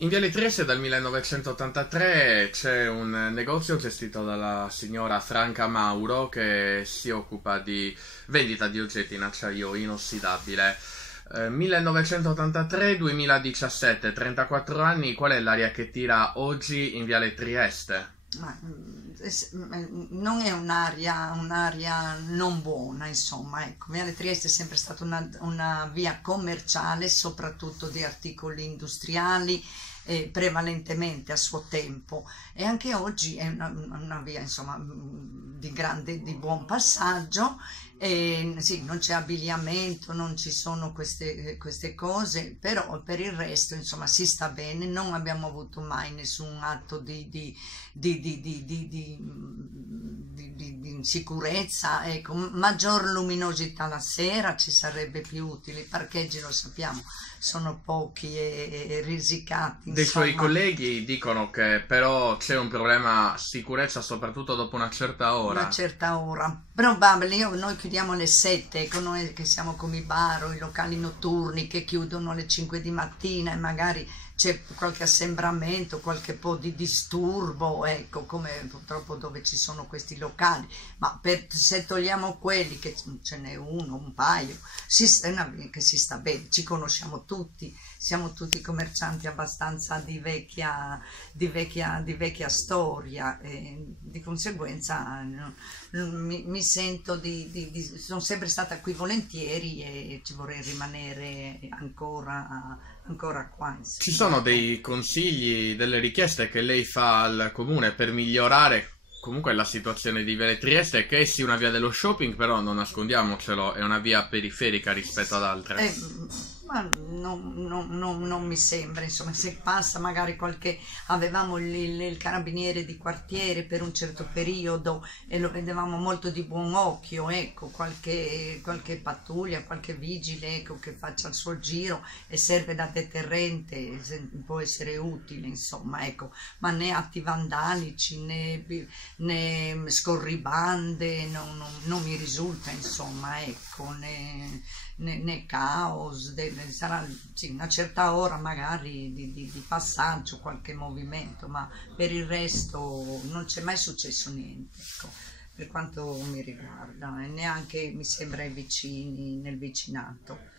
In Viale Trieste dal 1983 c'è un negozio gestito dalla signora Franca Mauro che si occupa di vendita di oggetti in acciaio inossidabile. 1983-2017, 34 anni, qual è l'aria che tira oggi in Viale Trieste? Non è un'aria non buona, insomma, ecco. Viale Trieste è sempre stata una via commerciale, soprattutto di articoli industriali, prevalentemente a suo tempo, e anche oggi è una via, insomma, di buon passaggio. E sì, non c'è abbigliamento, non ci sono queste cose, però per il resto, insomma, si sta bene. Non abbiamo avuto mai nessun atto di insicurezza, ecco. Maggior luminosità la sera ci sarebbe più utile. I parcheggi, lo sappiamo, sono pochi e risicati, Dei suoi insomma. colleghi dicono che però c'è un problema sicurezza soprattutto dopo una certa Una ora. certa ora probabile. Noi chiudiamo alle 7, ecco, noi che siamo come i bar o i locali notturni che chiudono alle 5 di mattina e magari c'è qualche assembramento, qualche po' di disturbo, ecco, come purtroppo dove ci sono questi locali. Ma se togliamo quelli, che ce n'è uno, un paio, che si sta bene, ci conosciamo tutti, siamo tutti commercianti abbastanza di vecchia storia, e di conseguenza mi sento sono sempre stata qui volentieri e ci vorrei rimanere ancora qua, Ci insomma, sono ecco. dei consigli, delle richieste che lei fa al comune per migliorare comunque la situazione di Viale Trieste, che è sì una via dello shopping, però non nascondiamocelo, è una via periferica rispetto ad altre. Eh, ma non mi sembra, insomma, se passa magari avevamo il carabiniere di quartiere per un certo periodo e lo vedevamo molto di buon occhio, ecco, qualche pattuglia, qualche vigile, ecco, che faccia il suo giro e serve da deterrente, può essere utile, insomma, ecco, ma né atti vandalici né scorribande, non mi risulta, insomma, ecco, né caos, sarà sì, una certa ora magari di passaggio, qualche movimento, ma per il resto non c'è mai successo niente, ecco, per quanto mi riguarda, e neanche mi sembra ai vicini, nel vicinato.